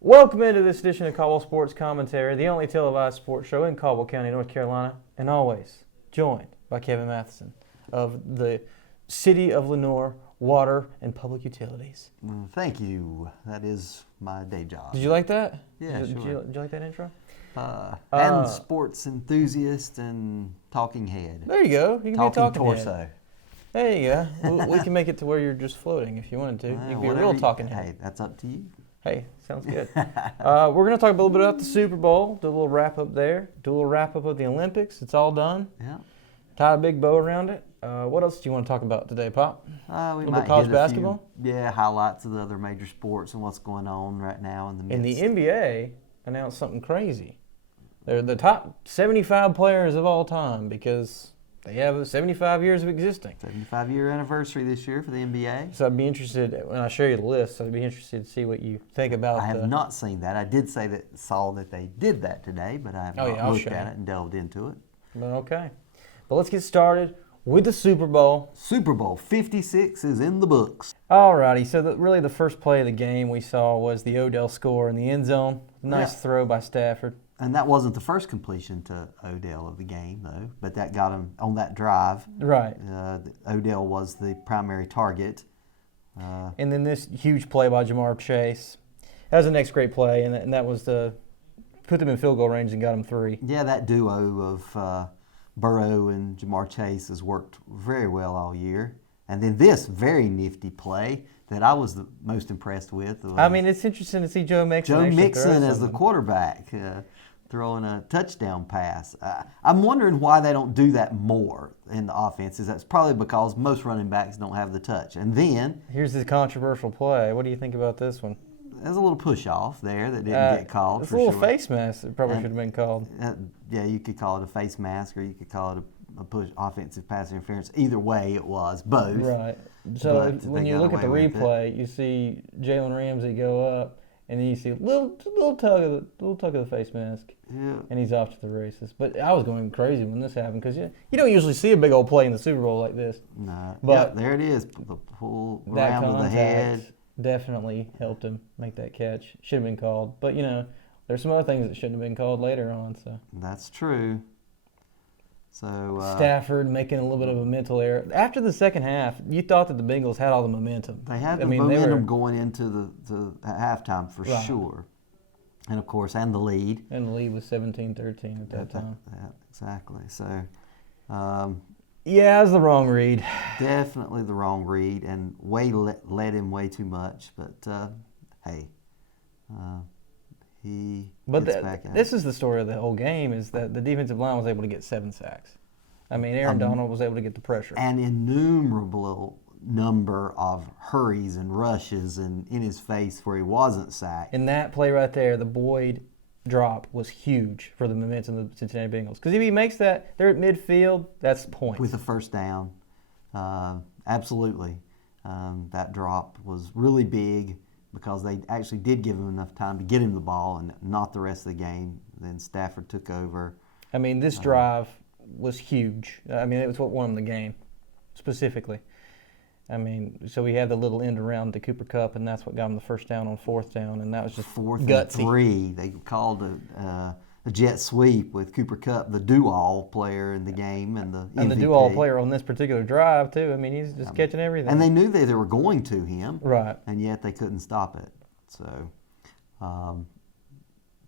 Welcome into this edition of Caldwell Sports Commentary, the only televised sports show in Caldwell County, North Carolina, and always joined by Kevin Matheson of the City of Lenoir Water and Public Utilities. Thank you. That is my day job. Did you like that? Yeah, Did sure. you like that intro? And sports enthusiast and talking head. There you go. You can Talking be a talking torso. head. There you go. we can make it to where you're just floating if you wanted to. You can be a real talking head. Hey, that's up to you. Hey, sounds good. We're going to talk a little bit about the Super Bowl, do a little wrap-up there, do a little wrap-up of the Olympics. It's all done. Yeah. Tie a big bow around it. What else do you want to talk about today, Pop? We Little might college hit basketball? highlights of the other major sports and what's going on right now in the midst. And the NBA announced something crazy. They're the top 75 players of all time because they have 75 years of existing. 75-year anniversary this year for the NBA. So I'd be interested, when I show you the list, I'd be interested to see what you think about I have not seen that. I did saw that they did that today, but I have not looked at it and delved into it. But okay. But let's get started with the Super Bowl. Super Bowl 56 is in the books. Alrighty, so really the first play of the game we saw was the Odell score in the end zone. Nice throw by Stafford. And that wasn't the first completion to Odell of the game, though, but that got him on that drive. Right. Odell was the primary target. And then this huge play by Jamar Chase. That was the next great play, and that was put them in field goal range and got them 3. Yeah, that duo of Burrow and Jamar Chase has worked very well all year. And then this very nifty play that I was the most impressed with. It's interesting to see Joe Mixon as the quarterback throwing a touchdown pass. I'm wondering why they don't do that more in the offenses. That's probably because most running backs don't have the touch. And then here's the controversial play. What do you think about this one? There's a little push-off there that didn't get called. It's a little face mask that probably should have been called. Yeah, you could call it a face mask or you could call it a push offensive pass interference. Either way, it was both. Right. So when you look at the replay, you see Jalen Ramsey go up, and then you see a little tug of the face mask, and he's off to the races. But I was going crazy when this happened because you don't usually see a big old play in the Super Bowl like this. No. But there it is. The pull that around with the head definitely helped him make that catch. Should have been called, but there's some other things that shouldn't have been called later on. So that's true. So Stafford making a little bit of a mental error. After the second half, you thought that the Bengals had all the momentum. They had the momentum going into the halftime for sure. And, of course, and the lead. And the lead was 17-13 at that time. Exactly. So, yeah, it was the wrong read. Definitely the wrong read, and led him way too much. But, hey, this is the story of the whole game, is that the defensive line was able to get 7 sacks. Aaron Donald was able to get the pressure. An innumerable number of hurries and rushes and in his face where he wasn't sacked. In that play right there, the Boyd drop was huge for the momentum of the Cincinnati Bengals. Because if he makes that, they're at midfield, that's the point. With a first down, absolutely. That drop was really big, because they actually did give him enough time to get him the ball and not the rest of the game. Then Stafford took over. This drive was huge. It was what won them the game, specifically. So we had the little end around to Cooper Kupp, and that's what got him the first down on 4th down, and that was just fourth gutsy. And 3. They called a jet sweep with Cooper Kupp, the do-all player in the game, and the MVP. And the do-all player on this particular drive, too. He's just catching everything. And they knew they were going to him. Right. And yet they couldn't stop it. So,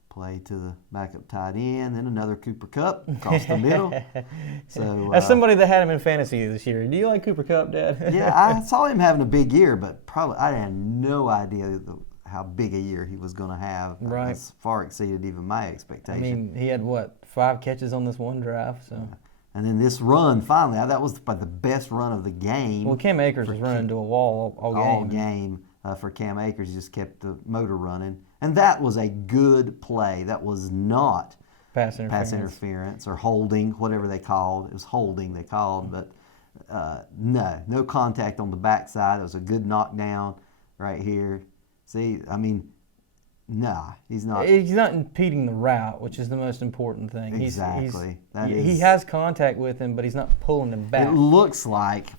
play to the backup tight end, then another Cooper Kupp across the middle. So, as somebody that had him in fantasy this year, do you like Cooper Kupp, Dad? Yeah, I saw him having a big year, but I had no idea how big a year he was going to have. Right. It's far exceeded even my expectation. He had, 5 catches on this one drive. So. And then this run, finally, that was the best run of the game. Well, Cam Akers was running into a wall all game. For Cam Akers. He just kept the motor running. And that was a good play. That was not pass interference or holding, whatever they called. It was holding they called, but no contact on the backside. It was a good knockdown right here. See, nah, he's not. He's not impeding the route, which is the most important thing. Exactly. He has contact with him, but he's not pulling him back. It looks like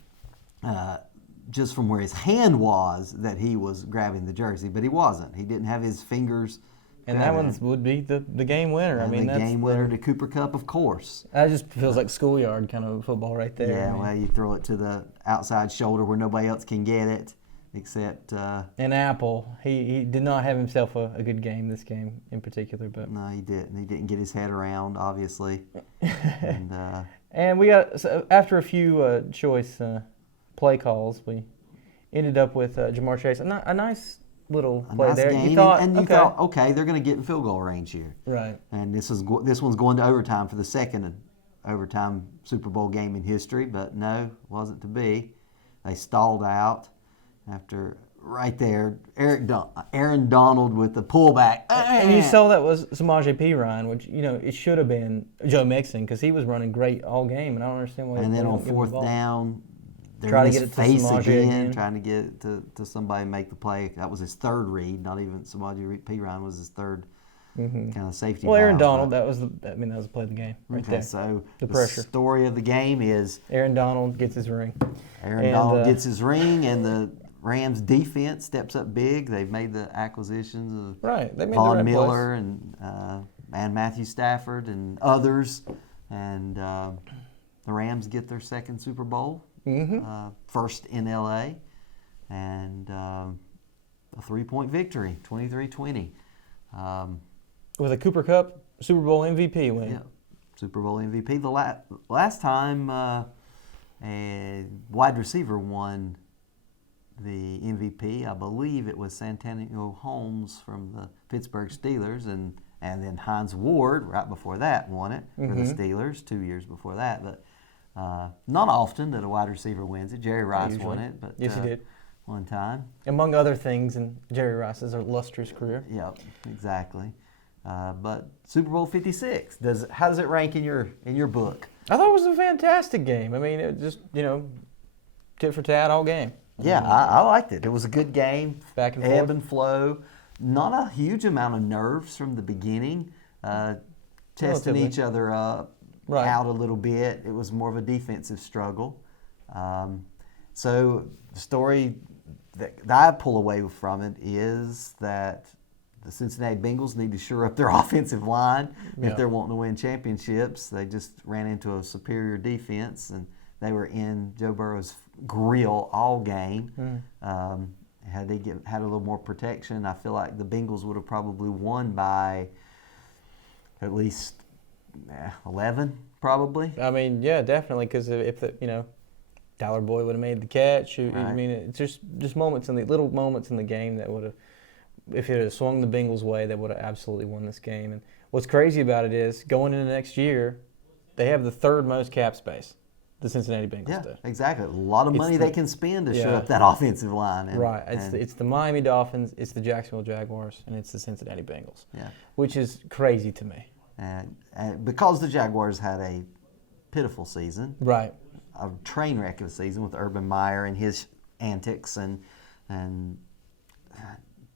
just from where his hand was that he was grabbing the jersey, but he wasn't. He didn't have his fingers. And that one would be the game winner. And the game winner to Cooper Kupp, of course. That just feels like schoolyard kind of football right there. Yeah, well, you throw it to the outside shoulder where nobody else can get it except... and Apple, he did not have himself a good game, this game in particular. But no, he didn't. He didn't get his head around, obviously. And we got, so after a few choice play calls, we ended up with Jamar Chase. A nice little play nice there. Game. You thought, okay, they're going to get in field goal range here. Right. And this one's going to overtime for the second overtime Super Bowl game in history, but no, wasn't to be. They stalled out after right there, Aaron Donald with the pullback. And you saw that was Samaje Perine, which, it should have been Joe Mixon because he was running great all game, and I don't understand why. And then on fourth down, try to get it to Samaje again. Trying to get it to somebody make the play. That was his third read. Not even Samaje Perine was his third kind of safety. Well, Aaron Donald, that was the play of the game right there. So the pressure. Story of the game is Aaron Donald gets his ring. Donald gets his ring, and the Rams defense steps up big. They've made the acquisitions of They made Von Miller and Matthew Stafford and others, and the Rams get their second Super Bowl. First in LA, and a 3-point victory, 23-20. With a Cooper Kupp Super Bowl MVP win. Yeah, Super Bowl MVP. The last time a wide receiver won the MVP, I believe it was Santonio Holmes from the Pittsburgh Steelers, and then Hines Ward right before that won it for the Steelers 2 years before that, but. Not often that a wide receiver wins it. Jerry Rice won it, but yes, he did one time. Among other things in Jerry Rice's illustrious career. Yeah, exactly. But Super Bowl 56. How does it rank in your book? I thought it was a fantastic game. I mean, it just tit for tat all game. Yeah, I liked it. It was a good game. Back and forth. Ebb and flow. Not a huge amount of nerves from the beginning. Testing each other up. Out a little bit. It was more of a defensive struggle. So the story that I pull away from it is that the Cincinnati Bengals need to shore up their offensive line if they're wanting to win championships. They just ran into a superior defense, and they were in Joe Burrow's grill all game. Had they had a little more protection, I feel like the Bengals would have probably won by at least 11, probably. I mean, yeah, definitely, because if Tyler Boyd would have made the catch. I mean, it's just moments little moments in the game that would have, if it had swung the Bengals' way, they would have absolutely won this game. And what's crazy about it is going into next year, they have the third most cap space. The Cincinnati Bengals do. Exactly. A lot of money they can spend to shore up that offensive line. It's the Miami Dolphins, it's the Jacksonville Jaguars, and it's the Cincinnati Bengals. Which is crazy to me. And because the Jaguars had a pitiful season, a train wreck of a season with Urban Meyer and his antics, and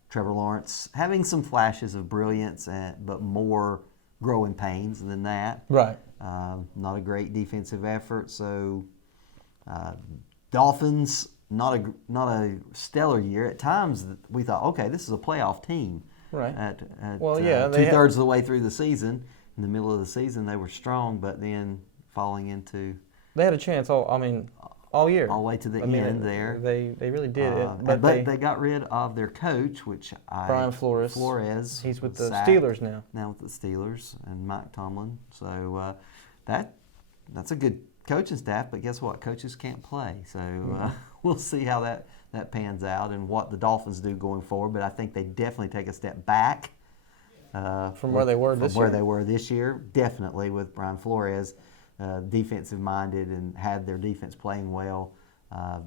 Trevor Lawrence having some flashes of brilliance, but more growing pains than that. Not a great defensive effort. So Dolphins, not a stellar year. At times we thought, okay, this is a playoff team. At 2/3 of the way through the season, in the middle of the season, they were strong, but then falling into. They had a chance all year. All the way to the end there. They really did it. But they got rid of their coach, Brian Flores. He's with the Steelers now. Now with the Steelers and Mike Tomlin. So that's a good coaching staff, but guess what? Coaches can't play. So we'll see how that pans out and what the Dolphins do going forward. But I think they definitely take a step back from where they were this year. Definitely with Brian Flores, defensive minded and had their defense playing well. I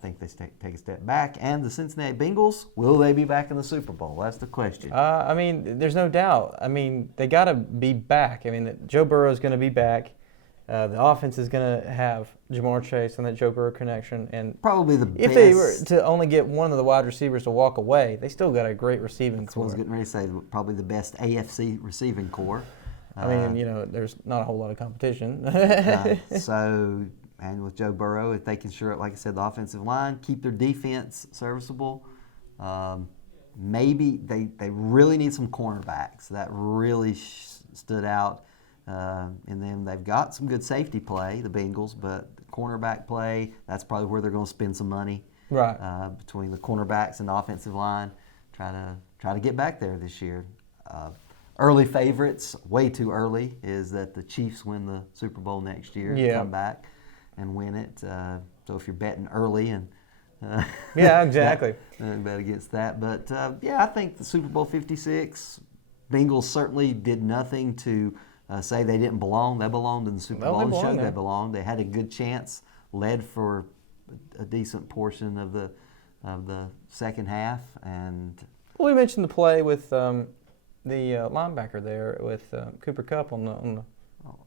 think they take a step back. And the Cincinnati Bengals, will they be back in the Super Bowl? That's the question. I mean, there's no doubt. I mean, they got to be back. I mean, Joe Burrow is going to be back. The offense is going to have Jamar Chase and that Joe Burrow connection. And probably the best. If they were to only get one of the wide receivers to walk away, they still got a great receiving core. I was getting ready to say probably the best AFC receiving core. I mean, there's not a whole lot of competition. So And with Joe Burrow, if they can shore up, like I said, the offensive line, keep their defense serviceable, maybe they really need some cornerbacks. That really stood out in them. They've got some good safety play, the Bengals, but the cornerback play, that's probably where they're going to spend some money. Right. Between the cornerbacks and the offensive line, try to get back there this year. Early favorites, way too early, is that the Chiefs win the Super Bowl next year, come back and win it. So if you're betting early and yeah, exactly. Bet against that. But I think the Super Bowl 56, Bengals certainly did nothing to say they didn't belong. They belonged in the Super Bowl and showed they belonged. They had a good chance, led for a decent portion of the second half. And we mentioned the play with the linebacker there with Cooper Kupp on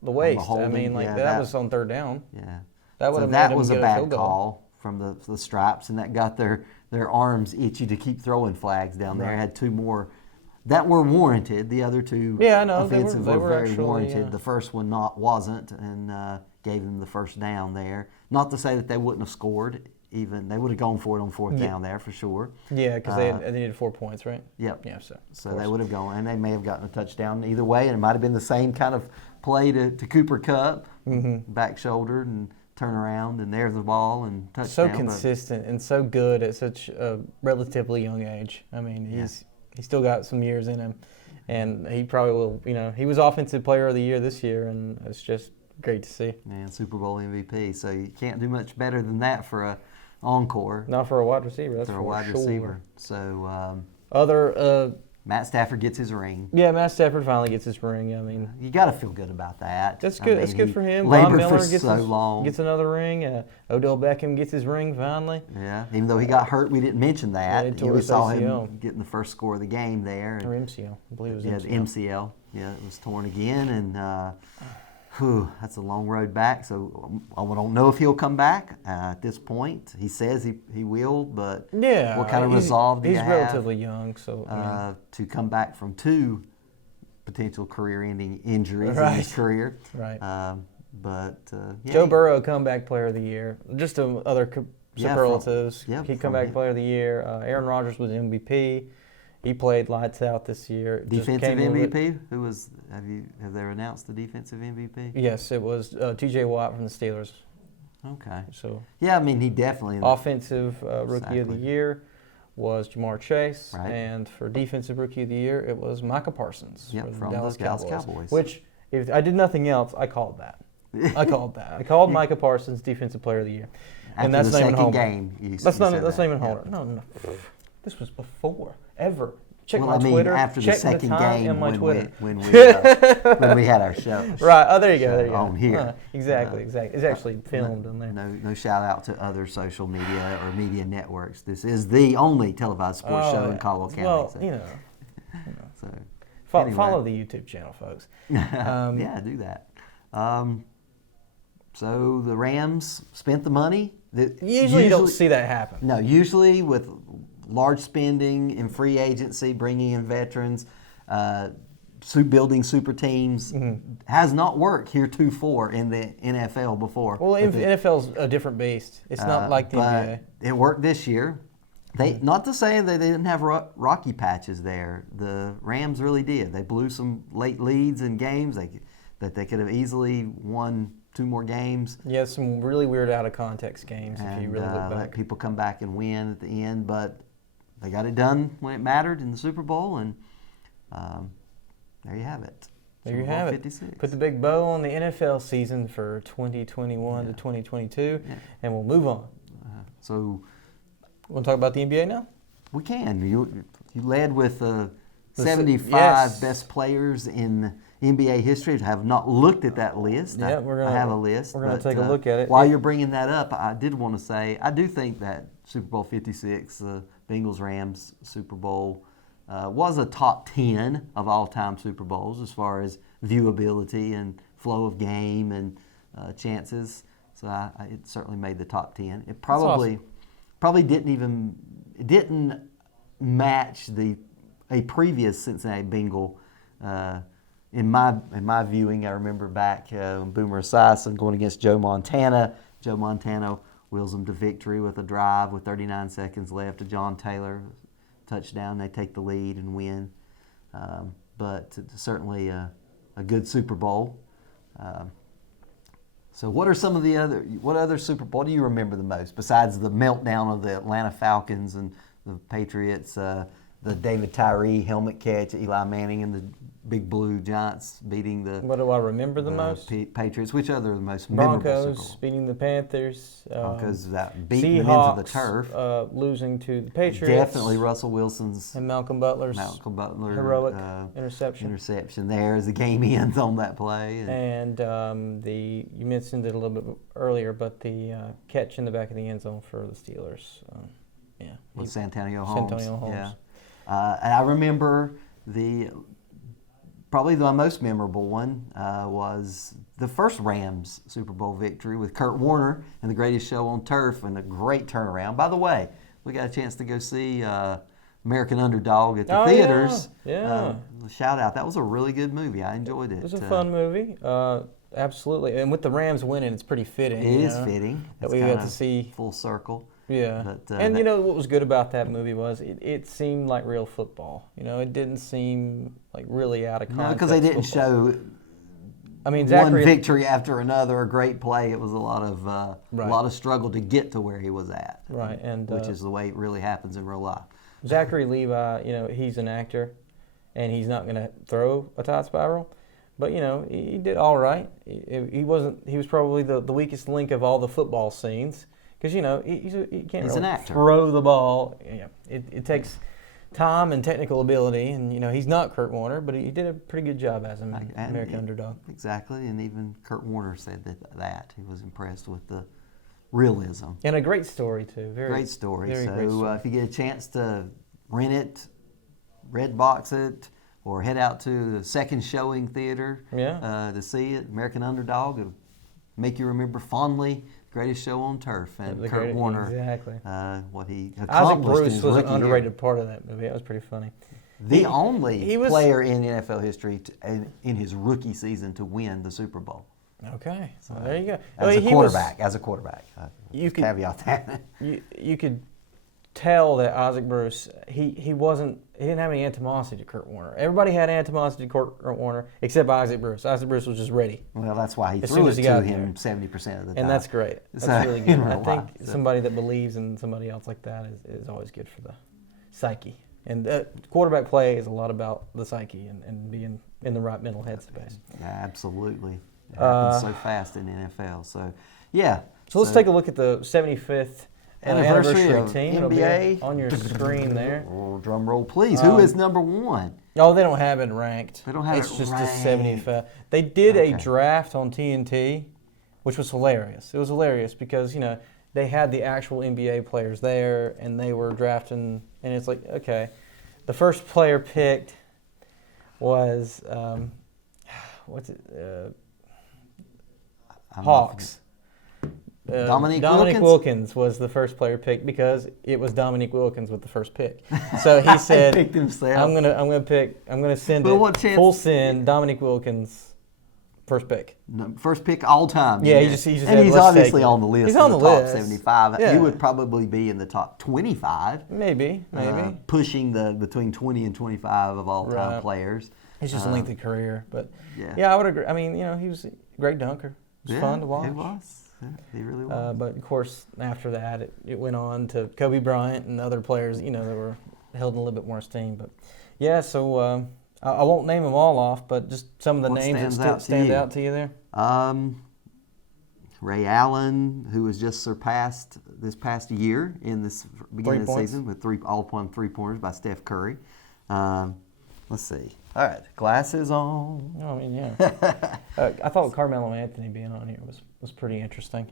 the waist. Holding, that was on third down. Yeah, that was a bad call from the stripes, and that got their arms itchy to keep throwing flags down there. Had two more that were warranted. The other two offensive were very actually warranted. Yeah. The first one wasn't, and gave them the first down there. Not to say that they wouldn't have scored. Even they would have gone for it on fourth down there for sure. Yeah, because they needed 4 points, right? Yep. Yeah, so they would have gone, and they may have gotten a touchdown either way, and it might have been the same kind of play to Cooper Kupp, back shouldered and turn around, and there's the ball and touchdown. So consistent and so good at such a relatively young age. I mean, he's still got some years in him, and he probably will. He was Offensive Player of the Year this year, and it's just great to see. Man, Super Bowl MVP. So you can't do much better than that for a encore. Not for a wide receiver. That's for a wide receiver. So Matt Stafford gets his ring. Yeah, Matt Stafford finally gets his ring. I mean, you got to feel good about that. That's good. That's good for him. Von Miller gets another ring. Odell Beckham gets his ring finally. Yeah, even though he got hurt, we didn't mention that. We saw him getting the first score of the game there. Or MCL, I believe it was MCL. Yeah, MCL. Yeah, it was torn again, and. That's a long road back, so I don't know if he'll come back at this point. He says he will, but what kind of resolve do you have? He's relatively young, so to come back from two potential career-ending injuries in his career. Right. Joe Burrow, comeback player of the year. Just other superlatives. He comeback player of the year. Aaron Rodgers was MVP. He played lights out this year. Defensive MVP? Who was? Have they announced the defensive MVP? Yes, it was T.J. Watt from the Steelers. Okay. So yeah, I mean he definitely. Offensive Rookie of the Year was Jamar Chase, and for Defensive Rookie of the Year it was Micah Parsons from the Dallas Cowboys. Which, if I did nothing else, I called that. I called Micah Parsons Defensive Player of the Year, and that's not even Homer. That's not even Homer. No. This was before ever. Check my Twitter. After the second game when we had our show. Right. Oh, there you go. On here. Exactly. It's actually filmed in there. No shout out to other social media or media networks. This is the only televised sports show in Caldwell County. Well, so. Follow the YouTube channel, folks. Yeah, do that. So the Rams spent the money. Usually you don't see that happen. No, usually with large spending in free agency, bringing in veterans, building super teams, has not worked heretofore in the NFL before. Well, NFL's a different beast. It's not like the NBA. It worked this year. Not to say that they didn't have rocky patches there. The Rams really did. They blew some late leads in games that they could have easily won 2 more games. Yeah, some really weird out of context games if you really look back. Let people come back and win at the end, but they got it done when it mattered in the Super Bowl, and there you have it. There you have 56. Put the big bow on the NFL season for 2021 to 2022, and we'll move on. So, want to talk about the NBA now? We can. You led with 75 best players in NBA history. I have not looked at that list. Yeah, I have a list. We're going to take a look at it. While you're bringing that up, I did want to say I do think that Super Bowl 56, the Bengals-Rams Super Bowl, was a top 10 of all-time Super Bowls as far as viewability and flow of game and chances. So it certainly made the top 10. It probably didn't match a previous Cincinnati Bengal. In my viewing, I remember back when Boomer Esiason going against Joe Montana Joe Montana wheels them to victory with a drive with 39 seconds left to John Taylor. Touchdown, they take the lead and win. But certainly a good Super Bowl. So what are some of what other Super Bowl do you remember the most, besides the meltdown of the Atlanta Falcons and the Patriots, the David Tyree helmet catch, Eli Manning and the Big Blue Giants beating the... What do I remember the most? Patriots. Which other are the most memorable Super Bowl? Broncos beating the Panthers. Broncos beating them Seahawks, into the turf. Losing to the Patriots. Definitely Russell Wilson's... And Malcolm Butler's heroic interception there as the game ends on that play. And you mentioned it a little bit earlier, but the catch in the back of the end zone for the Steelers. With Santonio Holmes. Yeah. And I remember probably the most memorable one was the first Rams Super Bowl victory with Kurt Warner and the Greatest Show on Turf, and a great turnaround. By the way, we got a chance to go see American Underdog at the theaters. Yeah. Shout out. That was a really good movie. I enjoyed it. It was a fun movie. Absolutely. And with the Rams winning, it's pretty fitting. It is fitting. That we got to see. Full circle. Yeah. But, what was good about that movie was it seemed like real football. It didn't seem like really out of context. No, because they didn't show one victory after another, a great play. It was a lot of struggle to get to where he was at. Right. And which is the way it really happens in real life. Zachary Levi, he's an actor, and he's not going to throw a tight spiral. But, he did all right. He was probably the weakest link of all the football scenes. Because, he can't really throw the ball. Yeah, it takes time and technical ability. And, he's not Kurt Warner, but he did a pretty good job as an American Underdog. Exactly. And even Kurt Warner said that. He was impressed with the realism. And a great story, too. Great story. Very great story. If you get a chance to rent it, red box it, or head out to the second showing theater to see it, American Underdog, it'll make you remember fondly Greatest Show on Turf and Kurt Warner. Exactly. What he accomplished Isaac Bruce in his was an rookie underrated year. part of that movie. That was pretty funny. The only player in NFL history in his rookie season to win the Super Bowl. Okay, so there you go. As a quarterback, you could caveat that. You could tell that Isaac Bruce he didn't have any animosity to Kurt Warner. Everybody had animosity to Kurt Warner except Isaac Bruce. Isaac Bruce was just ready. Well, that's why he threw it to him 70% of the time. And that's great. That's really good. I think somebody that believes in somebody else like that is always good for the psyche. And quarterback play is a lot about the psyche and being in the right mental headspace. Yeah, absolutely. It happens so fast in the NFL. So, yeah. So let's take a look at the 75th anniversary of team. NBA. It'll be on your screen there. Drum roll, please. Who is number one? Oh, they don't have it ranked. They don't have it ranked. It's just ranked. a 75. They did a draft on TNT, which was hilarious. It was hilarious because, they had the actual NBA players there, and they were drafting, and it's like, okay. The first player picked was, Hawks. Dominique Wilkins was the first player picked because it was Dominique Wilkins with the first pick. So he said, picked himself. I'm gonna send full send Dominique Wilkins first pick. First pick all time. Yeah, he just and he's obviously on the list. He's on the top list. 75. Yeah. He would probably be in the top 25. Maybe. Pushing between 20 and 25 of all time players. It's just a lengthy career, but I would agree. I mean, he was a great dunker. It was fun to watch. He was. Yeah, he really was. But of course, after that, it went on to Kobe Bryant and other players, that were held in a little bit more esteem. But so I won't name them all off, but just some of the names that stand out to you there. Ray Allen, who was just surpassed this past year in this beginning of the season with all-time three-pointers by Steph Curry. Let's see. All right, glasses on. I mean, yeah. I thought Carmelo Anthony being on here was pretty interesting.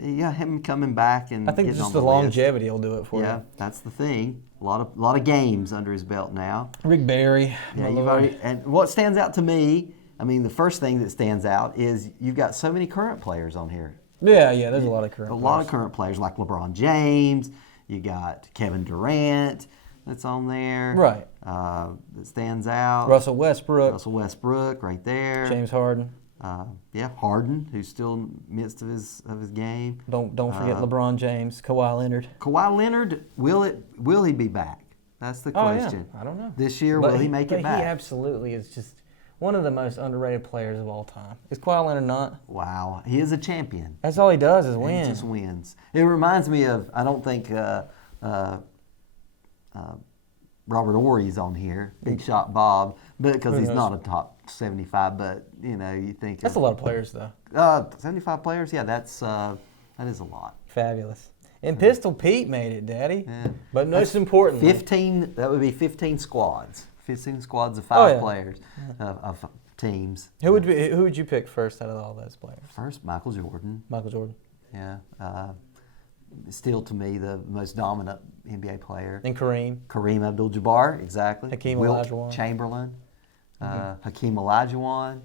Yeah, him coming back and I think just the longevity will do it for you. Yeah, that's the thing. A lot of games under his belt now. Rick Barry. Yeah, and what stands out to me, I mean, the first thing that stands out is you've got so many current players on here. Yeah, there's a lot of current players. A lot of current players like LeBron James. You got Kevin Durant that's on there. Right. That stands out. Russell Westbrook right there. James Harden. Harden, who's still in the midst of his game. Don't forget LeBron James, Kawhi Leonard. Kawhi Leonard, will he be back? That's the question. Yeah. I don't know. This year, will he make it back? He absolutely is just one of the most underrated players of all time. Is Kawhi Leonard not? Wow, he is a champion. That's all he does is win. He just wins. It reminds me of, I don't think Robert Ory's on here, Big Shot Bob, but because he's not a top 75. But you think that's a lot of players, though. 75 players, yeah, that is a lot. Fabulous. And Pistol Pete made it, Daddy. Yeah. But most importantly, 15. That would be 15 squads. 15 squads of 5 players of teams. Who would you pick first out of all those players? First, Michael Jordan. Michael Jordan. Yeah. Still, to me, the most dominant NBA player. And Kareem. Kareem Abdul-Jabbar, exactly. Hakeem Olajuwon. Chamberlain. Hakeem Olajuwon.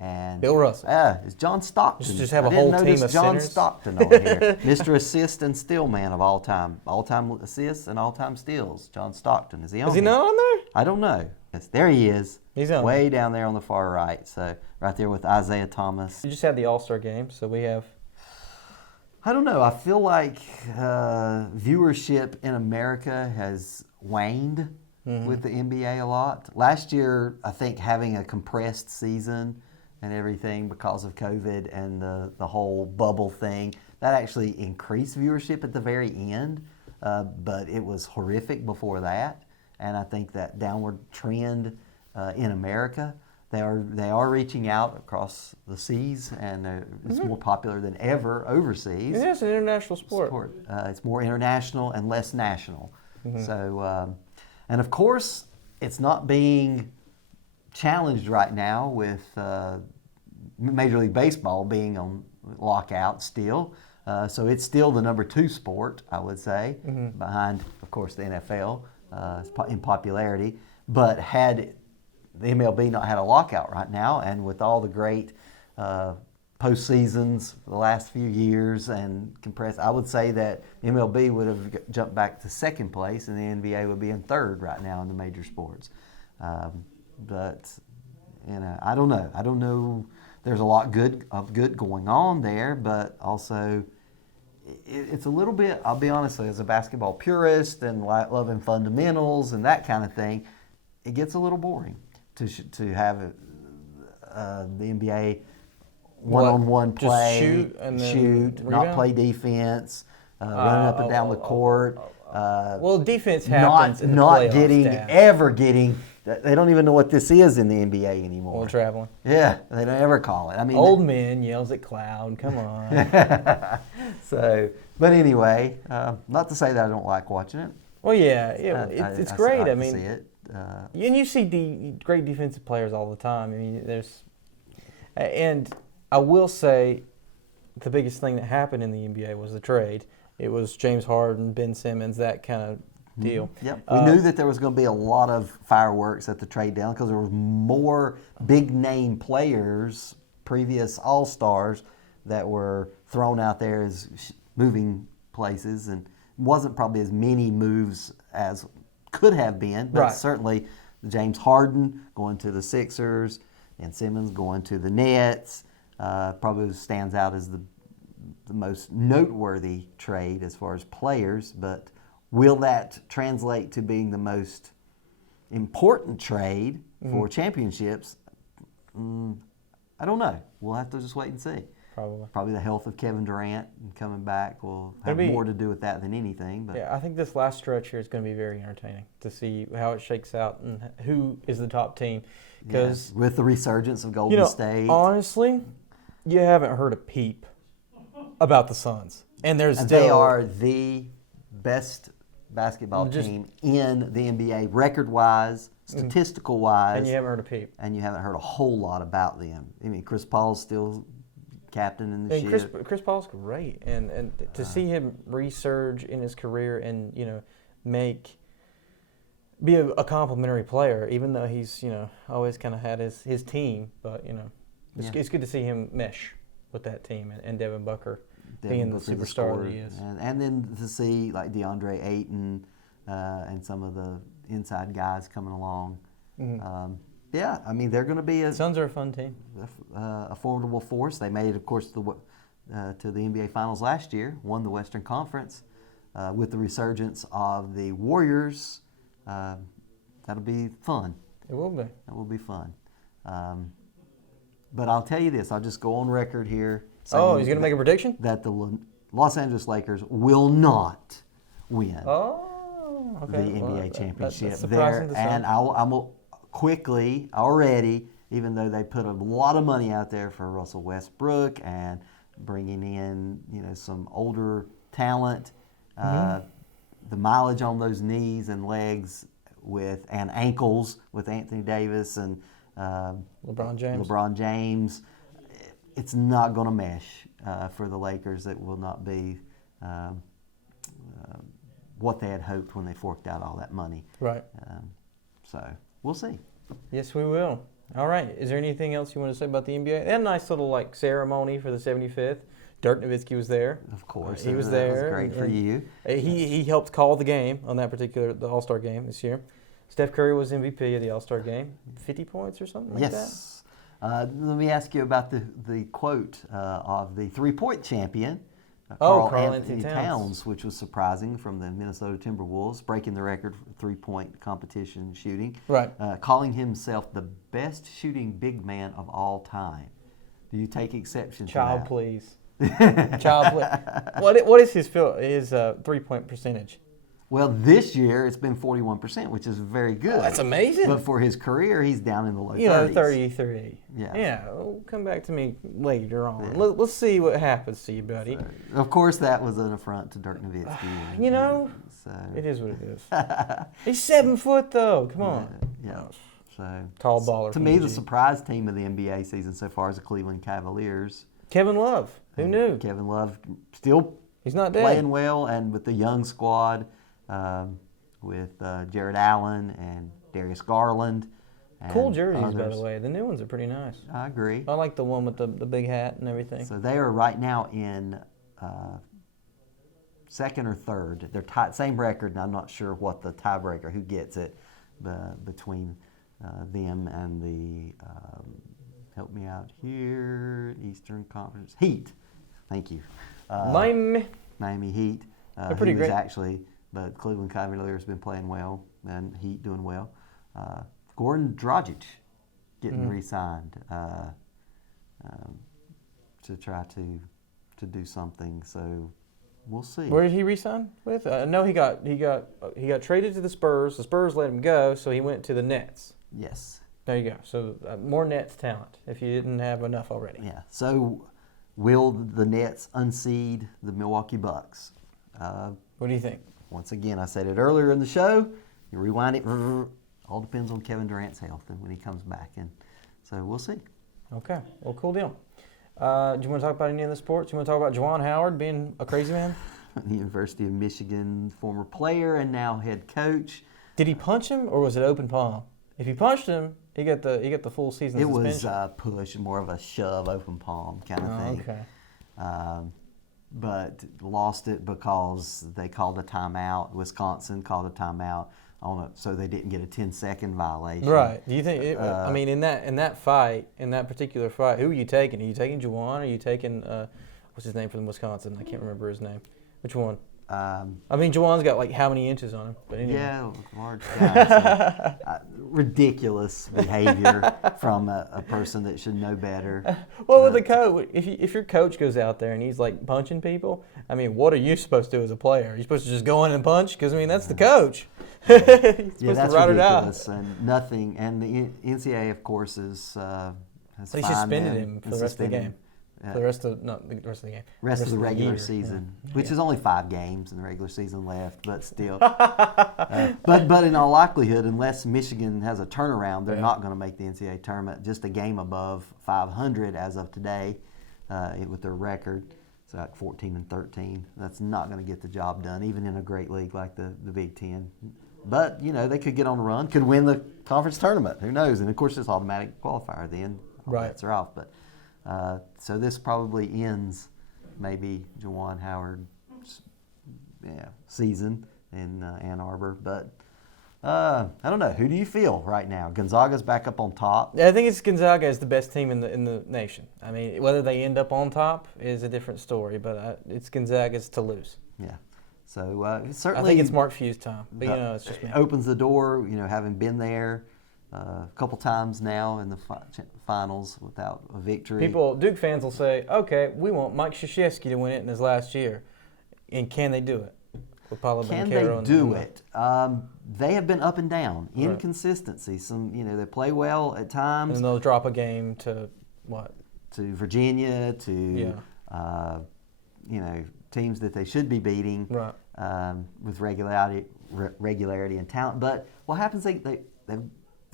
And Bill Russell. It's John Stockton. Just have a whole team of John sinners. Stockton on here. Mr. Assist and Steal Man of all time. All-time assists and all-time steals. John Stockton. Is he on Is he not on there? I don't know. There he is. He's on way down there on the far right. So right there with Isaiah Thomas. You just had the All-Star game, so we have... I don't know. I feel like viewership in America has waned with the NBA a lot. Last year, I think having a compressed season and everything because of COVID and the whole bubble thing, that actually increased viewership at the very end, but it was horrific before that. And I think that downward trend in America, they are reaching out across the seas, and it's more popular than ever overseas. It is an international sport. It's more international and less national. So, and of course, it's not being challenged right now with Major League Baseball being on lockout still. So it's still the number 2 sport, I would say, behind, of course, the NFL in popularity. But had the MLB not had a lockout right now, and with all the great postseasons for the last few years and compressed, I would say that MLB would have jumped back to second place, and the NBA would be in third right now in the major sports. But I don't know. I don't know. There's a lot of good going on there, but also it's a little bit. I'll be honest, as a basketball purist and loving fundamentals and that kind of thing, it gets a little boring to have the NBA one-on-one play, shoot, not play defense, running up and down the court. Well, defense happens in the not playoffs, ever getting. They don't even know what this is in the NBA anymore. Well, traveling. Yeah, they don't ever call it. I mean, old man yells at cloud. Come on. So, but anyway, not to say that I don't like watching it. Well, yeah, it's great. I mean, see it. And you see great defensive players all the time. I mean, and I will say, the biggest thing that happened in the NBA was the trade. It was James Harden, Ben Simmons, that kind of deal. Yep. We knew that there was going to be a lot of fireworks at the trade deadline because there was more big name players, previous All-Stars, that were thrown out there as moving places, and wasn't probably as many moves as could have been, but certainly James Harden going to the Sixers and Simmons going to the Nets probably stands out as the most noteworthy trade as far as players, but will that translate to being the most important trade for championships? I don't know. We'll have to just wait and see. Probably the health of Kevin Durant and coming back will have more to do with that than anything. But yeah, I think this last stretch here is going to be very entertaining to see how it shakes out and who is the top team. Because with the resurgence of Golden State, honestly, you haven't heard a peep about the Suns, and they are the best basketball team in the NBA, record-wise, statistical-wise. And you haven't heard a peep. And you haven't heard a whole lot about them. I mean, Chris Paul's still captain in the ship. Chris Paul's great, and to see him resurge in his career and be a complimentary player, even though he's always kind of had his team, but it's good to see him mesh with that team and Devin Booker being the superstar that he is. And then to see like DeAndre Ayton and some of the inside guys coming along. Yeah, I mean, they're going to be Suns are a fun team. A formidable force. They made it, of course, to the NBA Finals last year, won the Western Conference. With the resurgence of the Warriors, that'll be fun. It will be. That will be fun. But I'll tell you this. I'll just go on record here. Oh, he's going to make a prediction? That the Los Angeles Lakers will not win the NBA championship there. And I'm quickly already, even though they put a lot of money out there for Russell Westbrook and bringing in some older talent, the mileage on those knees and legs and ankles with Anthony Davis and LeBron James, it's not going to mesh for the Lakers. It will not be what they had hoped when they forked out all that money. Right. So we'll see. Yes, we will. All right. Is there anything else you want to say about the NBA? They had a nice little ceremony for the 75th. Dirk Nowitzki was there. Of course. He was there. That was great for you. He helped call the game on that the All-Star game this year. Steph Curry was MVP of the All-Star game. 50 points or something like that? Yes. Let me ask you about the quote of the three-point champion, Karl Anthony Towns, which was surprising, from the Minnesota Timberwolves, breaking the record for three-point competition shooting. Right. Calling himself the best shooting big man of all time. Do you take exception to that? Child, please. Child, please. What is his three-point percentage? Well, this year it's been 41%, which is very good. Oh, that's amazing. But for his career, he's down in the low 30s. 33. Yeah. Yeah. We'll come back to me later on. Yeah. Let's see what happens to you, buddy. So, of course, that was an affront to Dirk Nowitzki. So it is what it is. He's 7 foot, though. Come on. Yeah. So tall baller. To me, the surprise team of the NBA season so far is the Cleveland Cavaliers. Kevin Love. Who knew? Kevin Love still he's not dead. Playing well, and with the young squad, with Jared Allen and Darius Garland. And cool jerseys, others. By the way. The new ones are pretty nice. I agree. I like the one with the big hat and everything. So they are right now in second or third. They're tied, same record, and I'm not sure what the tiebreaker, who gets it, between them and the, help me out here, Eastern Conference, Heat. Thank you. Miami Heat. They're pretty great. Actually, but Cleveland Cavaliers been playing well, and Heat doing well. Goran Dragic getting re-signed to try to do something. So we'll see. Where did he re-sign with? No, he got traded to the Spurs. The Spurs let him go, so he went to the Nets. Yes. There you go. So more Nets talent if you didn't have enough already. Yeah. So will the Nets unseed the Milwaukee Bucks? What do you think? Once again, I said it earlier in the show. You rewind it. All depends on Kevin Durant's health and when he comes back. And so we'll see. Okay. Well, cool deal. Do you want to talk about any of the sports? You want to talk about Juwan Howard being a crazy man? The University of Michigan former player and now head coach. Did he punch him or was it open palm? If he punched him, he got the full season suspension. It was push, more of a shove, open palm kind of thing. Okay. But lost it because they called a timeout. Wisconsin called a timeout on it, so they didn't get a 10-second violation. Right. Do you think? I mean, in that particular fight, who are you taking? Are you taking Juwan? Or are you taking what's his name from Wisconsin? I can't remember his name. Which one? I mean, Juwan's got like how many inches on him? But anyway. Yeah, large guy. So, ridiculous behavior from a person that should know better. Well, with the coach, if your coach goes out there and he's like punching people, I mean, what are you supposed to do as a player? Are you supposed to just go in and punch? Because I mean, that's the coach. He's supposed that's to ride ridiculous. it out. And nothing. And the NCAA, of course, has they suspended him for the rest of the game. For the rest of the game. Rest of the regular season, which is only 5 games in the regular season left, but still. But in all likelihood, unless Michigan has a turnaround, they're not going to make the NCAA tournament. Just a game above 500 as of today, with their record. It's like 14-13. That's not going to get the job done, even in a great league like the Big Ten. But they could get on a run, could win the conference tournament. Who knows? And of course, it's automatic qualifier then. All bets are off, but. So this probably ends maybe Juwan Howard's season in Ann Arbor, but I don't know. Who do you feel right now? Gonzaga's back up on top. I think it's Gonzaga is the best team in the nation. I mean, whether they end up on top is a different story, but it's Gonzaga's to lose. Yeah. So certainly, I think it's Mark Few's time, but it's just me. It opens the door. Having been there a couple times now in the finals without a victory. Duke fans will say, "Okay, we want Mike Krzyzewski to win it in his last year," and can they do it? Can they do it? They have been up and down, inconsistency. Some, they play well at times, and they'll drop a game to what? To Virginia, to teams that they should be beating with regularity and talent. But what happens? They're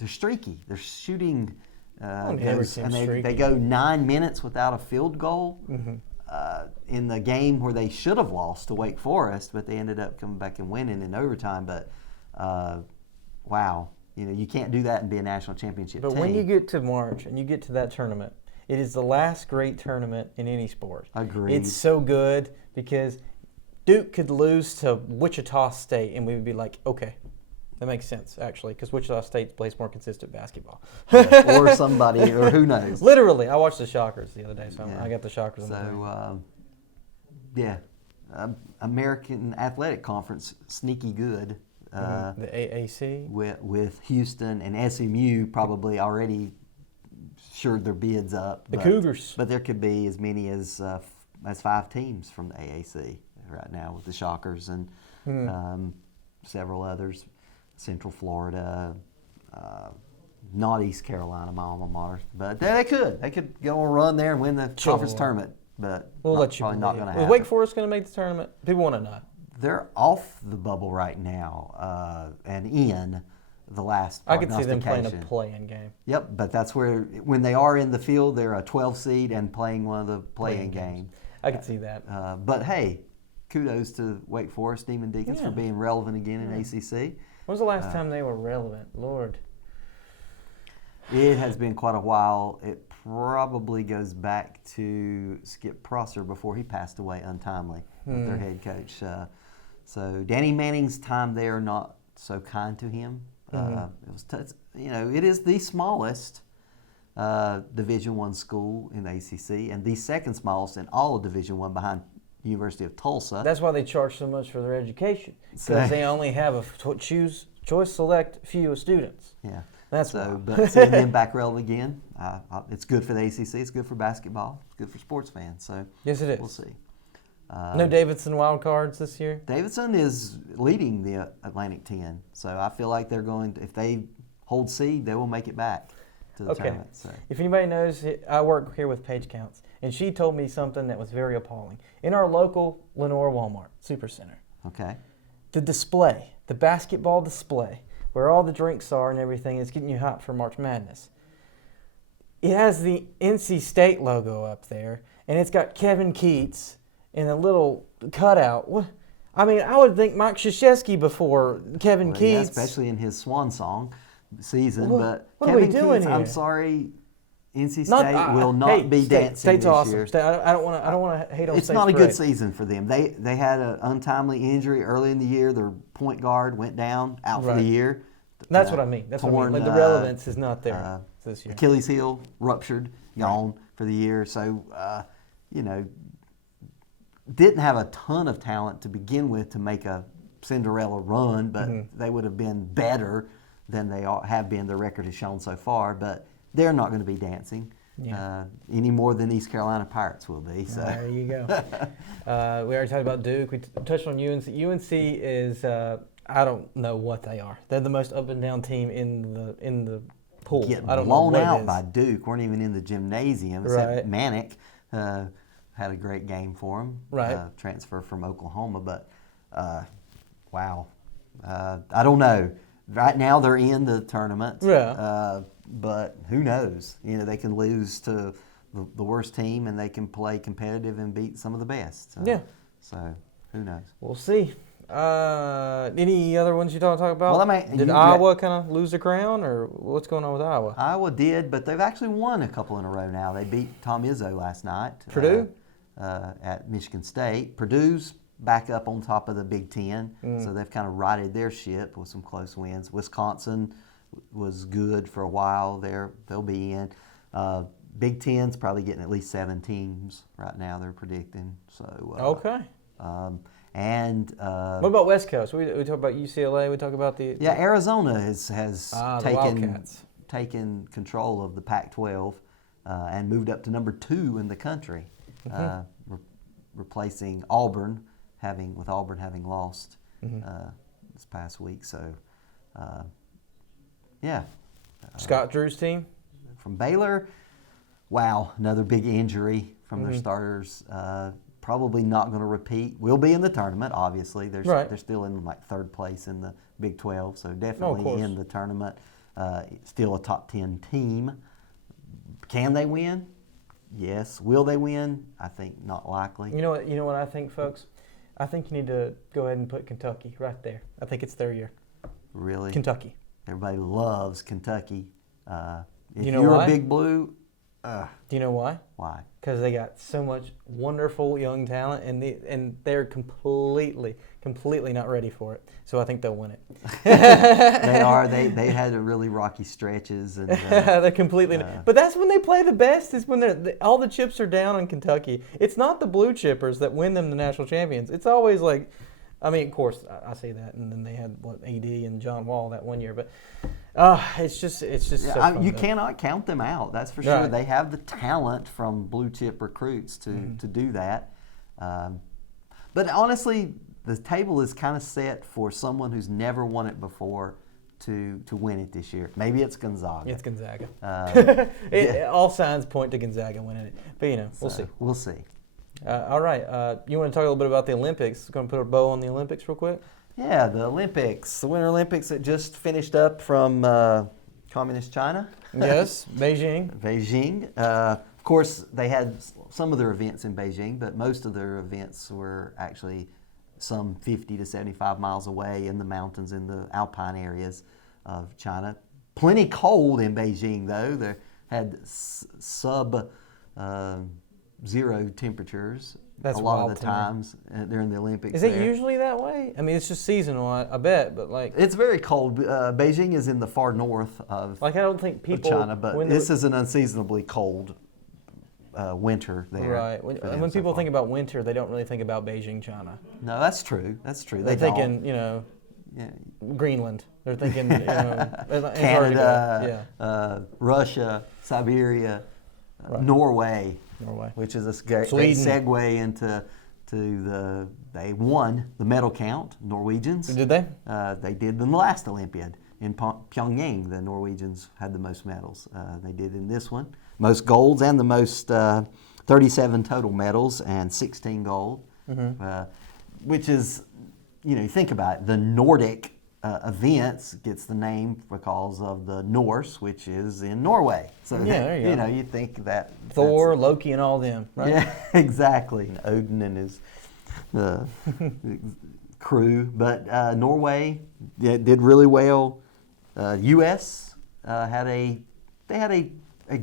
streaky. They're shooting. They go 9 minutes without a field goal. Mm-hmm. In the game where they should have lost to Wake Forest, but they ended up coming back and winning in overtime. But wow, you can't do that and be a national championship team. But when you get to March and you get to that tournament, it is the last great tournament in any sport. Agreed. It's so good because Duke could lose to Wichita State and we would be like, okay, that makes sense actually, because Wichita State plays more consistent basketball. Or somebody, or who knows. Literally, I watched the Shockers the other day, so I got the Shockers. American Athletic Conference, sneaky good. The AAC? With Houston and SMU probably already shored their bids up. The Cougars. But there could be as many as 5 teams from the AAC right now with the Shockers and several others. Central Florida, not East Carolina, my alma mater. But they could go on a run there and win the conference tournament. But probably not going to happen. Is Wake Forest going to make the tournament? People want to know. They're off the bubble right now and in the last I could see them playing a play-in game. Yep, but that's where, when they are in the field, they're a 12 seed and playing one of the play-in games. I could see that. But hey, kudos to Wake Forest Demon Deacons for being relevant again in ACC. When was the last time they were relevant? Lord. It has been quite a while. It probably goes back to Skip Prosser before he passed away untimely with their head coach. So Danny Manning's time there not so kind to him. It is the smallest Division I school in the ACC and the second smallest in all of Division I behind University of Tulsa. That's why they charge so much for their education, because they only have a choice select few of students. Yeah. That's but seeing them back relevant again, it's good for the ACC. It's good for basketball. It's good for sports fans. So yes, it is. We'll see. No Davidson wild cards this year? Davidson is leading the Atlantic 10. So I feel like they're going to, if they hold seed, they will make it back to the tournament. So. If anybody knows, I work here with Paige Counts, and she told me something that was very appalling. In our local Lenore Walmart Supercenter, the basketball display, where all the drinks are and everything is getting you hot for March Madness, it has the NC State logo up there, and it's got Kevin Keats in a little cutout. I mean, I would think Mike Krzyzewski before Kevin Keats. Yeah, especially in his swan song season. But what Kevin are we doing Keats, here? I'm sorry, NC State will not be dancing State's this awesome. year. I don't want to hate on It's State's not a parade. good season for them. They had an untimely injury early in the year. Their point guard went down, out for the year. That's what I mean. That's what I mean. Like the relevance is not there this year. Achilles heel ruptured, gone for the year. So, didn't have a ton of talent to begin with to make a Cinderella run, but they would have been better than they have been. The record has shown so far, but they're not going to be dancing any more than East Carolina Pirates will be. So there you go. We already talked about Duke. We touched on UNC. UNC is I don't know what they are. They're the most up and down team in the pool. Get I don't blown know what out by Duke. Weren't even in the gymnasium. Except Manic had a great game for him. Transfer from Oklahoma, but wow. I don't know. Right now they're in the tournament. But who knows? They can lose to the worst team, and they can play competitive and beat some of the best. So who knows? We'll see. Any other ones you talk about? Well, did Iowa kind of lose the crown, or what's going on with Iowa? Iowa did, but they've actually won a couple in a row now. They beat Tom Izzo last night. Purdue? At Michigan State. Purdue's back up on top of the Big Ten. So they've kind of righted their ship with some close wins. Wisconsin was good for a while. They'll be in. Big Ten's probably getting at least 7 teams right now. They're predicting. So okay. And what about West Coast? We talk about UCLA. We talk about the Arizona has taken control of the Pac-12 and moved up to number 2 in the country, replacing Auburn, having lost this past week. So, Scott Drew's team from Baylor. Wow, another big injury from their starters. Probably not going to repeat. Will be in the tournament, obviously. They're still in like 3rd place in the Big 12, so definitely in the tournament. Still a top 10 team. Can they win? Yes. Will they win? I think not likely. You know what I think, folks? I think you need to go ahead and put Kentucky right there. I think it's their year. Really? Kentucky. Everybody loves Kentucky. If you know you're why? a Big Blue, do you know why? Why? Because they got so much wonderful young talent, and they're completely not ready for it. So I think they'll win it. They are. They had a really rocky stretches, and they're completely. But that's when they play the best. Is when all the chips are down on Kentucky. It's not the blue chippers that win them the national champions. It's always like, I mean, of course I say that, and then they had AD and John Wall that one year, but. It's just so fun, you though. cannot count them out. That's for sure. Right. They have the talent from blue chip recruits to do that. But honestly, the table is kind of set for someone who's never won it before to win it this year. Maybe it's Gonzaga. It's Gonzaga. All signs point to Gonzaga winning it. But we'll see. We'll see. All right. You want to talk a little bit about the Olympics? Going to put a bow on the Olympics real quick. Yeah, the Olympics, the Winter Olympics that just finished up from Communist China. Yes, Beijing. Beijing. Of course, they had some of their events in Beijing, but most of their events were actually some 50 to 75 miles away in the mountains in the alpine areas of China. Plenty cold in Beijing, though. They had sub-zero temperatures. That's a lot wild of the times during the Olympics. Is it usually that way? I mean, it's just seasonal, I bet, but like... It's very cold. Beijing is in the far north of I don't think people... China, but this is an unseasonably cold winter there. Right. When people think about winter, they don't really think about Beijing, China. No, that's true. That's true. They're thinking, Greenland. They're thinking, Canada, Russia, Siberia, right. Norway, which is a great segue into they won the medal count, Norwegians. Did they? They did in the last Olympiad in Pyongyang. The Norwegians had the most medals. They did in this one. Most golds and the most 37 total medals and 16 gold, which is, you think about it, the Nordic events gets the name because of the Norse, which is in Norway. So there you go. You think that Thor, Loki, and all them, right? Yeah, exactly. Odin and his crew. But Norway did really well. U.S. had a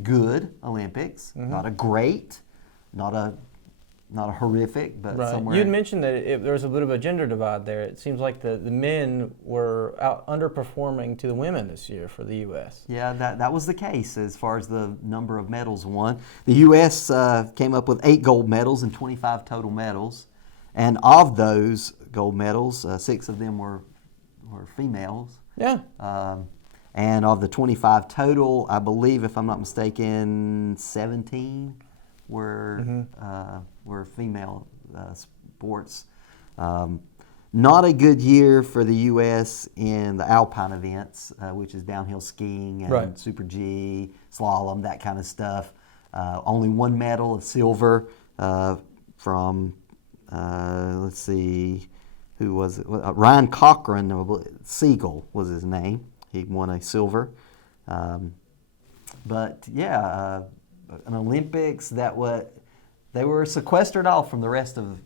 good Olympics, not a great, not a horrific, but somewhere. You'd mentioned that there was a bit of a gender divide there. It seems like the men were underperforming to the women this year for the U.S. Yeah, that was the case as far as the number of medals won. The U.S. Came up with 8 gold medals and 25 total medals. And of those gold medals, 6 of them were females. Yeah. And of the 25 total, I believe, if I'm not mistaken, 17 were female sports. Not a good year for the U.S. in the alpine events, which is downhill skiing and Super G, slalom, that kind of stuff. Only 1 medal of silver from, let's see, who was it? Ryan Cochran, Siegel was his name. He won a silver. But yeah, an Olympics they were sequestered off from the rest of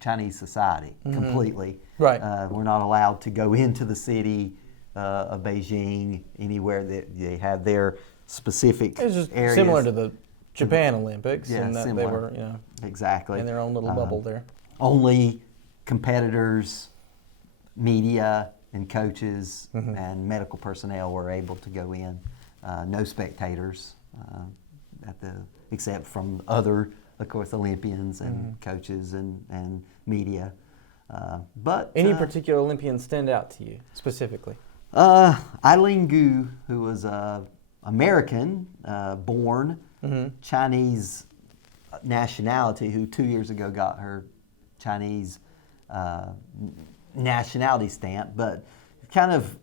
Chinese society completely. Right. We're not allowed to go into the city of Beijing anywhere that they have their specific areas. It's just areas. similar to the Japan Olympics, Yeah, in that similar. they were exactly in their own little bubble there. Only competitors, media, and coaches and medical personnel were able to go in. No spectators, except from other, of course, Olympians and coaches and media. But any particular Olympian stand out to you specifically? Eileen Gu, who was American born, Chinese nationality, who 2 years ago got her Chinese nationality stamp, but kind of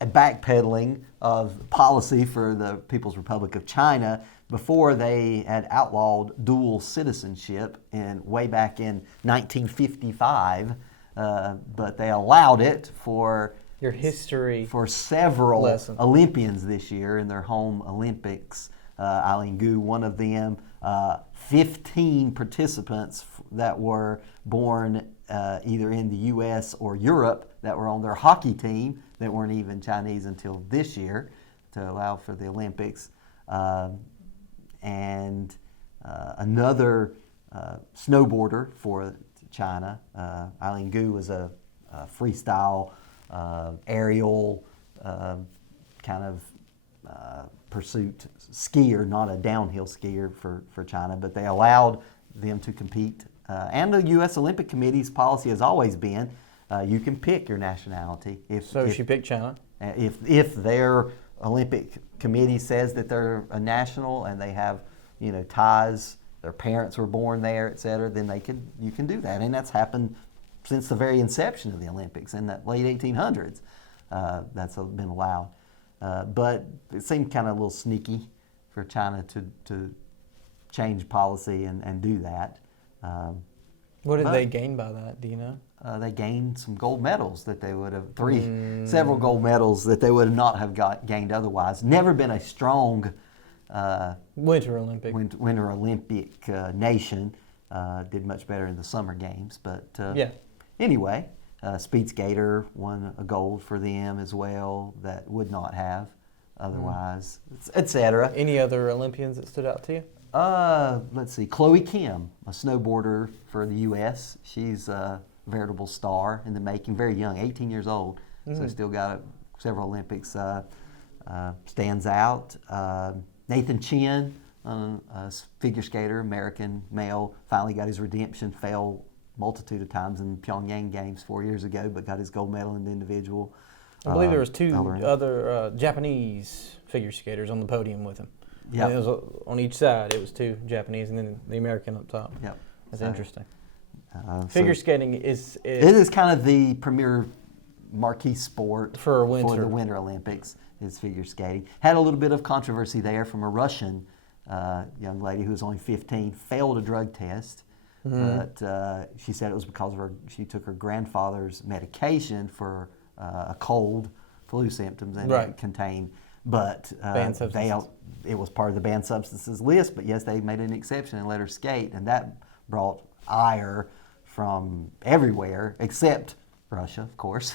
a backpedaling of policy for the People's Republic of China before they had outlawed dual citizenship way back in 1955, but they allowed it for your history for several lesson. Olympians this year in their home Olympics. Eileen Gu, one of them. 15 participants that were born either in the U.S. or Europe that were on their hockey team that weren't even Chinese until this year to allow for the Olympics. And another snowboarder for China. Eileen Gu was a freestyle aerial kind of pursuit skier, not a downhill skier for China, but they allowed them to compete. And the U.S. Olympic Committee's policy has always been you can pick your nationality. If she picked China? If their Olympic Committee says that they're a national and they have ties, their parents were born there, et cetera, then you can do that. And that's happened since the very inception of the Olympics in the late 1800s. That's been allowed. But it seemed kind of a little sneaky for China to change policy and do that. What did they gain by that? Do you know? They gained some gold medals that they would have several gold medals that they would not have gained otherwise. Never been a strong Winter Olympic nation. Did much better in the summer games, but yeah. Anyway, speed skater won a gold for them as well that would not have otherwise, etc. Any other Olympians that stood out to you? Let's see. Chloe Kim, a snowboarder for the U.S. She's a veritable star in the making. Very young, 18 years old. So still got several Olympics. Stands out. Nathan Chen, a figure skater, American male, finally got his redemption. Fell multitude of times in Pyongyang Games 4 years ago, but got his gold medal in the individual. I believe there was two other Japanese figure skaters on the podium with him. Yeah, it was on each side. It was two Japanese and then the American up top. Yep. That's interesting. Figure skating is it is kind of the premier marquee sport for the Winter Olympics. Is figure skating. Had a little bit of controversy there from a Russian young lady who was only 15, failed a drug test, but she said it was because she took her grandfather's medication for a cold, flu symptoms, and it contained. But it was part of the banned substances list. But yes, they made an exception and let her skate, and that brought ire from everywhere except Russia, of course.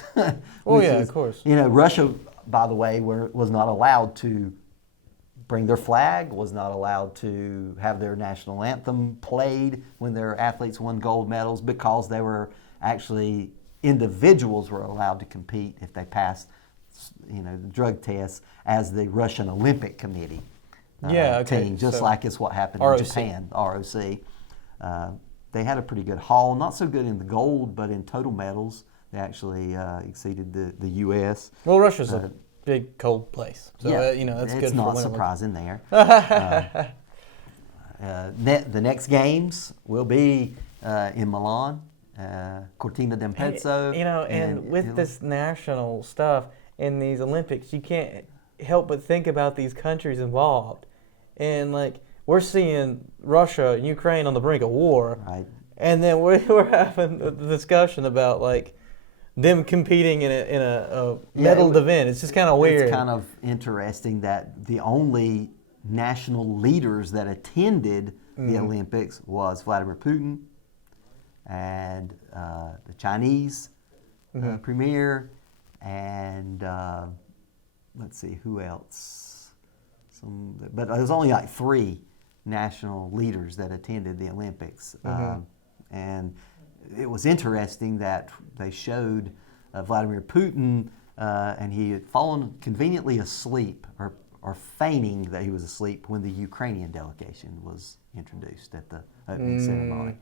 Of course. Russia, by the way, was not allowed to bring their flag, was not allowed to have their national anthem played when their athletes won gold medals because they were actually individuals were allowed to compete if they passed, the drug tests as the Russian Olympic Committee team, just like it's what happened in Japan, ROC. They had a pretty good haul, not so good in the gold, but in total medals. They actually exceeded the U.S. Well, Russia's a big, cold place. So, that's good. It's not surprising there. The next games will be in Milan, Cortina d'Ampezzo. And with this national stuff in these Olympics, you can't help but think about these countries involved. And, we're seeing Russia and Ukraine on the brink of war. Right. And then we're having a discussion about, them competing in a medaled event. It's just kind of weird. It's kind of interesting that the only national leaders that attended the Olympics was Vladimir Putin and the Chinese premier and let's see who else. But there's only 3 national leaders that attended the Olympics, and it was interesting that they showed Vladimir Putin, and he had fallen conveniently asleep or feigning that he was asleep when the Ukrainian delegation was introduced at the opening ceremony.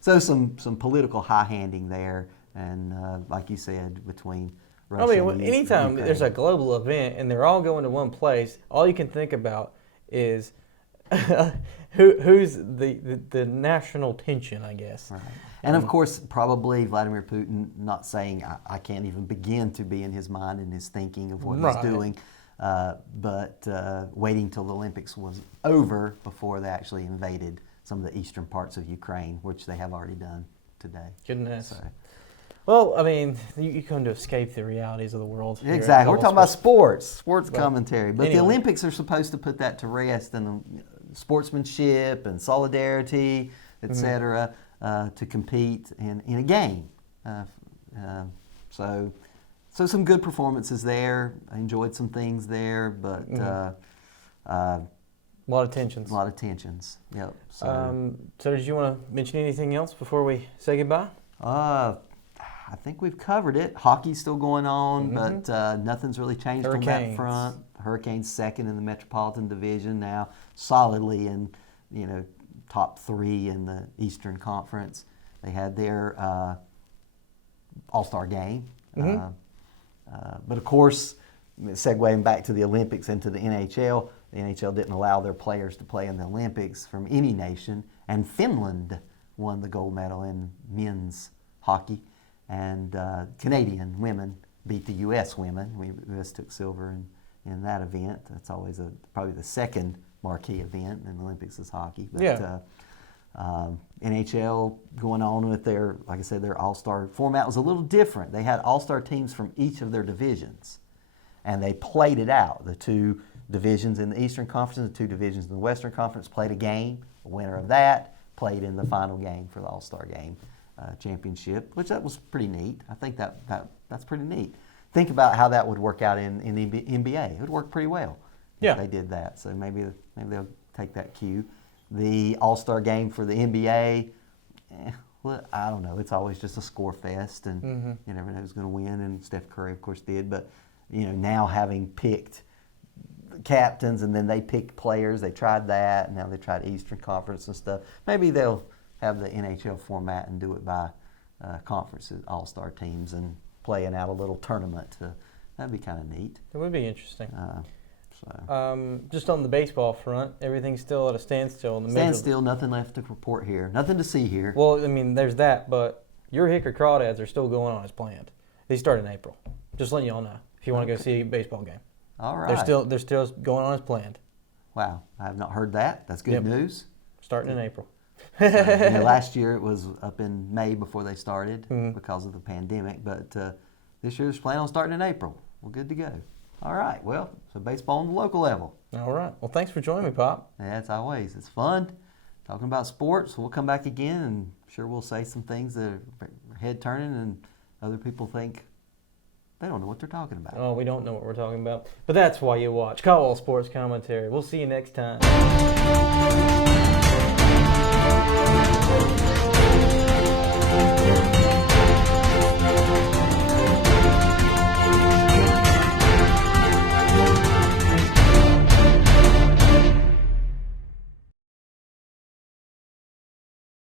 So some political high-handing there, and like you said, between Russia and anytime Ukraine. there's a global event and they're all going to one place, all you can think about is who's the national tension, I guess. Right. And of course, probably Vladimir Putin, not saying I can't even begin to be in his mind and his thinking of what he's doing, but waiting till the Olympics was over before they actually invaded some of the eastern parts of Ukraine, which they have already done today. Goodness. So. Well, I mean, you come to escape the realities of the world. Exactly. We're talking about sports commentary. But anyway, the Olympics are supposed to put that to rest, and sportsmanship and solidarity, etc., to compete in a game. So some good performances there. I enjoyed some things there, but a lot of tensions. A lot of tensions. Yep. So did you want to mention anything else before we say goodbye? I think we've covered it. Hockey's still going on, but nothing's really changed on that front. Hurricanes second in the Metropolitan Division now, solidly in top 3 in the Eastern Conference. They had their All-Star game. But of course, segueing back to the Olympics and to the NHL didn't allow their players to play in the Olympics from any nation, and Finland won the gold medal in men's hockey, and Canadian women beat the U.S. women. The U.S. took silver in that event. That's always probably the second marquee event in the Olympics is hockey. But, NHL going on with their All-Star format was a little different. They had All-Star teams from each of their divisions, and they played it out. The 2 divisions in the Eastern Conference and the 2 divisions in the Western Conference played a game. The winner of that played in the final game for the All-Star game championship, which that was pretty neat. I think that's pretty neat. Think about how that would work out in the NBA. It would work pretty well if they did that. So maybe they'll take that cue. The All-Star game for the NBA, I don't know. It's always just a score fest, and you never know who's going to win. And Steph Curry, of course, did. But now having picked captains and then they picked players, they tried that, and now they tried Eastern Conference and stuff. Maybe they'll have the NHL format and do it by conferences, All-Star teams, and playing out a little tournament. That'd be kind of neat. It would be interesting. Just on the baseball front, everything's still at a standstill. Standstill, nothing left to report here. Nothing to see here. Well, I mean, there's that, but your Hickory Crawdads are still going on as planned. They start in April. Just letting y'all know if you want to go see a baseball game. All right. They're still going on as planned. Wow, I have not heard that. That's good news. Starting in April. Last year it was up in May before they started because of the pandemic, but this year they're planning on starting in April. Well, good to go. All right, well, so baseball on the local level. All right. Well, thanks for joining me, Pop. Yeah, it's always. It's fun talking about sports. We'll come back again, and I'm sure we'll say some things that are head-turning and other people think they don't know what they're talking about. Oh, we don't know what we're talking about. But that's why you watch Caldwell Sports Commentary. We'll see you next time.